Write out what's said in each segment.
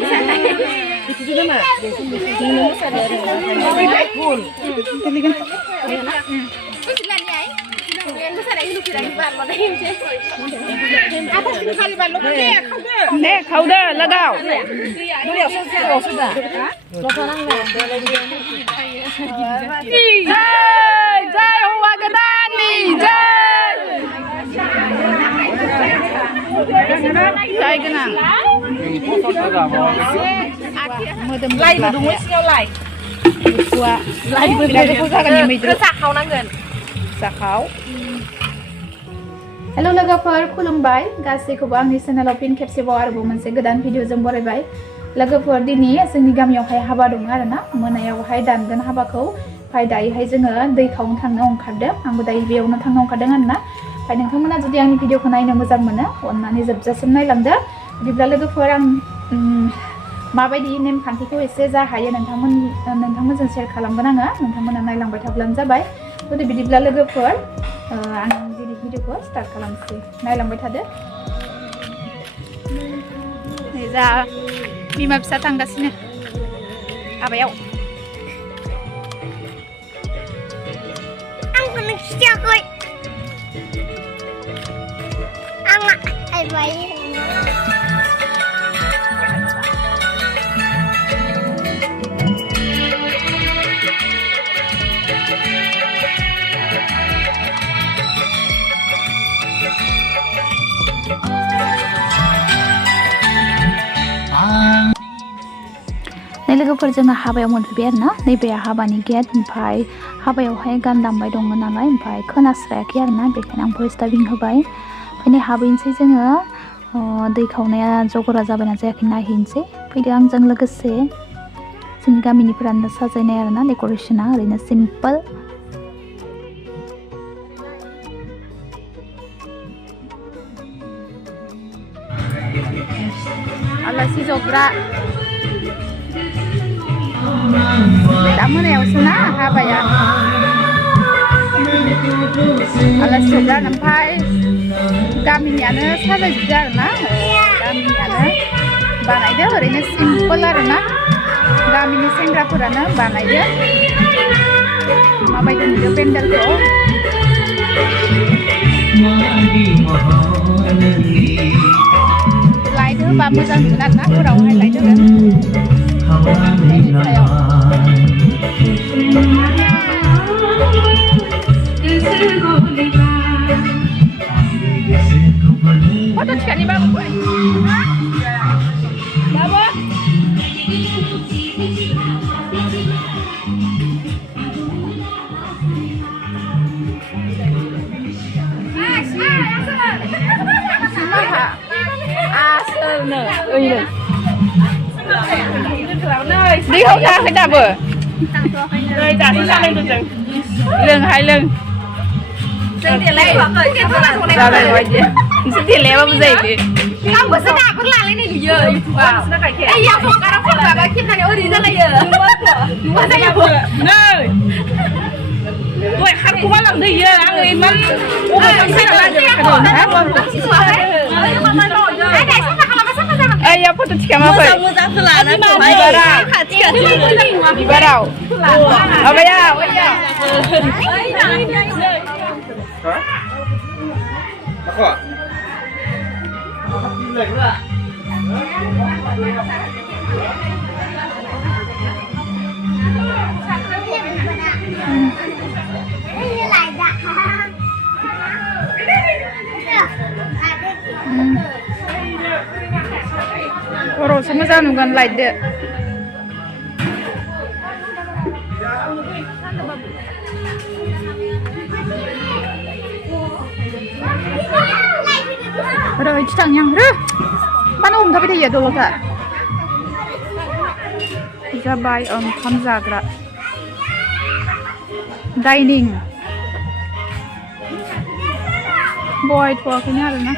misalnya. Itu juga mah. Ini sadar. Pun. Ini kan. Nè khâu đó là gạo. Jai hoa cái đan đi jai cái nào Lai mà đúng nhau lại. qua lai vừa đây có ra cái gì mình Cứ sạc khâu năng gần. sakau. Hello लोगोफोर खुलुमबाय गासैखौबो आंनि चेनेलाव फिन खेबसेबाव आरोबाव मोनसे गोदान भिडिअजों बरायबाय लोगोफोर दिनै जोंनि गामियावहाय हाबा दङ आरोना मोनायावहाय दानगोन हाबाखौ फाय दायोहाय जोङो दै खावनो थांनो ओंखारदों आंबो दायो बेयावनो थांनो ओंखारदों आरोना फाय नोंथांमोना जुदि आंनि भिडिअखौ नायनो मोजां मोनो अननानै जोबजासिम नायलांदो बिदिब्ला लोगोफोर आं माबायदि नेमखान्थिखौ एसे जा हायो नोंथांमोनजों शेयार खालामगोन आङो नोंथांमोना नायलांबाय थाब्लानो जाबाय जुदि बिदिब्ला लोगोफोर आं दिनै भिडिअखौ स्टार्ट खालामसै नायलांबाय थादो नै जा बिमा फिसा थांगासिनो हाबायाव Ăn con nước cho coi. Ăn ạ, ai vậy? नै लोगोफोर जोङो हाबायाव मोनफैबाय आरोना नैबे हाबानि गेट ओमफ्राय हाबायावहाय गान दामबाय दङ नालाय ओमफ्राय खोनास्रायाखै आरोना बेखायनो आं भइस डाबिं होबाय ओमफ्राय हाबहैनोसै जोङो दै खावनाया जगरा जाबायना जायाखै नायहैनोसै फैदो आंजों लोगोसे जोंनि गामिनिफोरानो साजायनाय आरोना डेक'रेशना ओरैनो सिम्पोल आलासि जग्रा दा मोनायावसो ना हाबाया आलासि जग्रा ओमफ्राय गामिनियानो साजायजोबदो आरोना गामिनियानो बानायदो ओरैनो सिम्पोल आरोना गामिनि सेंग्राफोरानो बानायदो माबायदि नुदो पेन्डेलखौ लाइट होबा मोजां नुगोन आरोना हरावहाय लाइट होगोन Foto sekali bang, Baba. Asal nè, đi không ra cái đạp vừa, nơi trả đi ra lên được chừng, lưng hai lưng. Ra đây ngoài chị, xin tiền lẻ bao giờ đi? Không có sao đạp vẫn là lấy này được giờ. Ai giao không cả đâu không cả cái kia này ơi đi ra đây giờ. Mua ra vừa, nơi. Tôi khăn cũng làm gì giờ, ăn đi mất. Ủa mà không biết là cái đồ khác không? Ai ya foto cika apa? Di barau. Apa ya? Apa ya? Apa? Ini lại đã. Orang sama sama bukan light deh. Rồi chẳng nhang rồi. Mana tapi dia dulu tak. Kita buy hamzagra. Dining. Boy tua kayaknya ada na.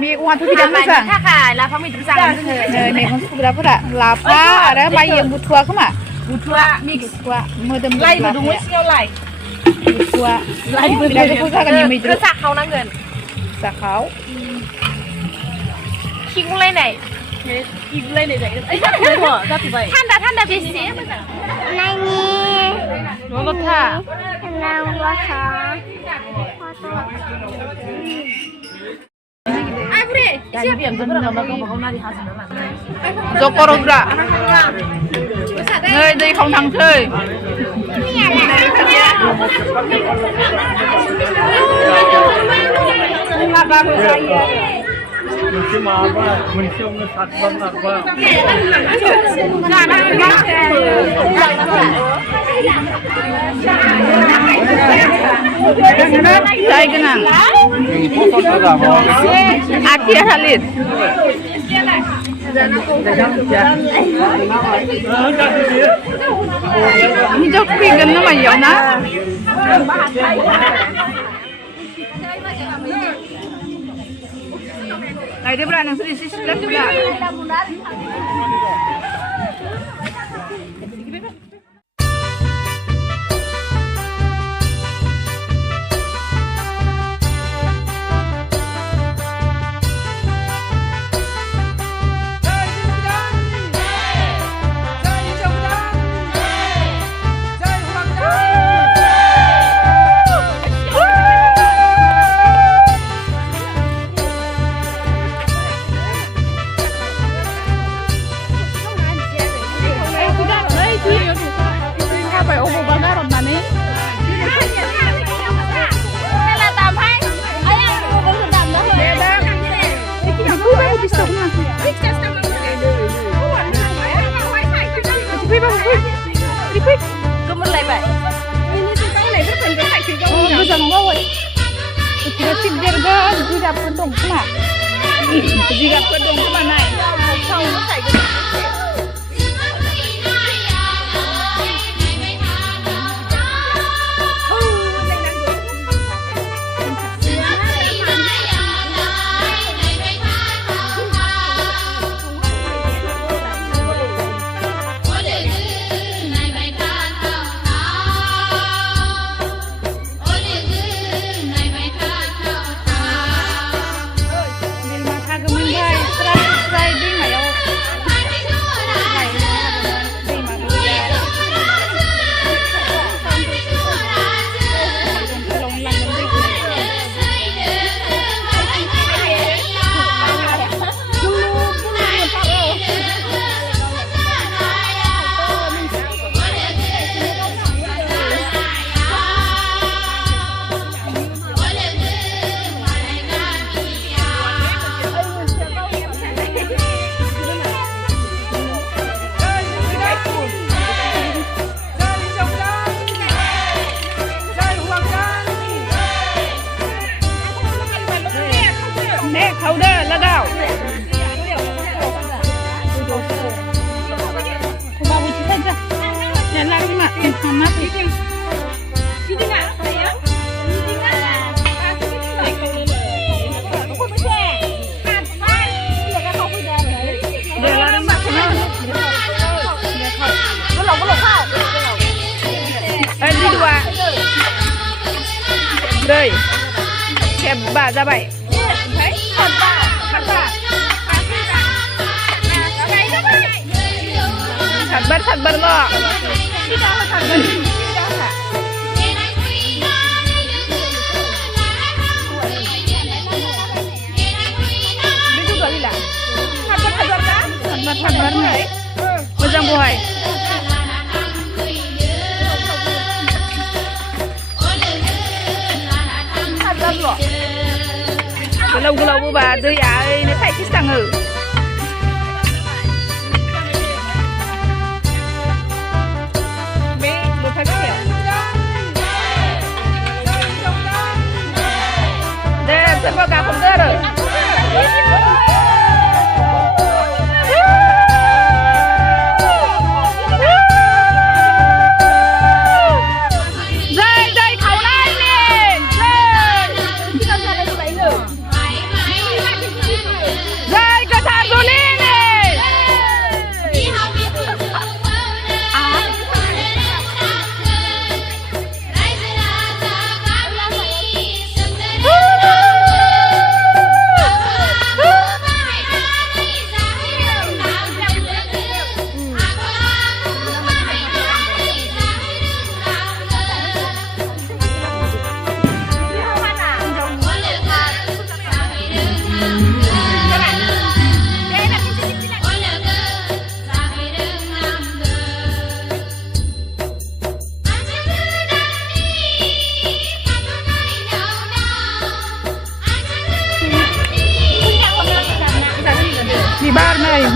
Mi uang tu tidak macam. Lah kami terus sangat. Nih masuk berapa dah? Lapa ada bayi yang butua ke mak? Butua mix. Butua, modem. Lai mà đúng nhau lại. Butua. Lai berapa pun kan yang Cứ sạc khâu năng gần. Sạc khảo. 킹라이네 킹라이네 이 자꾸 뭐 자꾸 봐 탄다 비시. 나니. 뭐가 타? 나 와서. 아 그래. 야 이비 안 들어가 봐 나리 하시는 안 조코로드라. nơi không thằng chơi. Mình mà mình không nó sạch bắn lạc vào. Saya kenal. Foto juga mau. Akhir Halid. Hijau pinggan nama Yona. Này dia berani sih sebelah sebelah. Jika pedung kemana? Jika pedung kemana? Đây kẹp bà ra bảy thật bật lo thật bật này Mojang buhay gelaw bu ba đưa ai nó phải cái sang ngừ bé một phải cái đây sẽ vào cả phòng rồi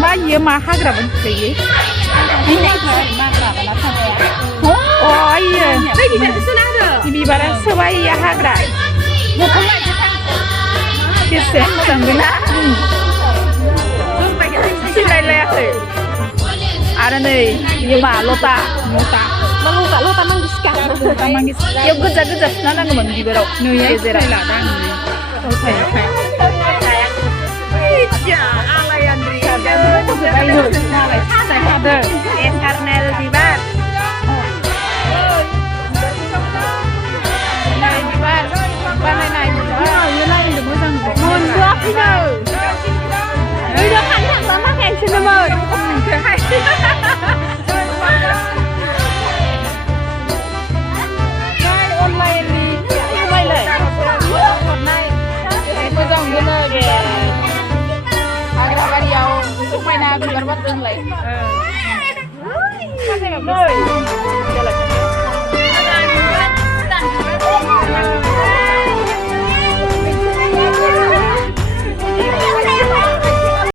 मा इयो मा हाग्रा मोनसोयो अ इयो बिबारा सोबा इयो हाग्रा बेसे मोजां बेना सिनायलायाखै आरो नै इयो मा लता लता manggis iयो गोजा गोजा सुना नांगौमोन बिबाराव गेजेराव Eternal bibar. bibar बानायनाय Ieu lain udah mo장. मोनबोआ फैनो Udah kan tak makan cinnamon. online đi quay lại मोजां मोनो हाग्रा बारियाव समायना बिबार बारदों लाय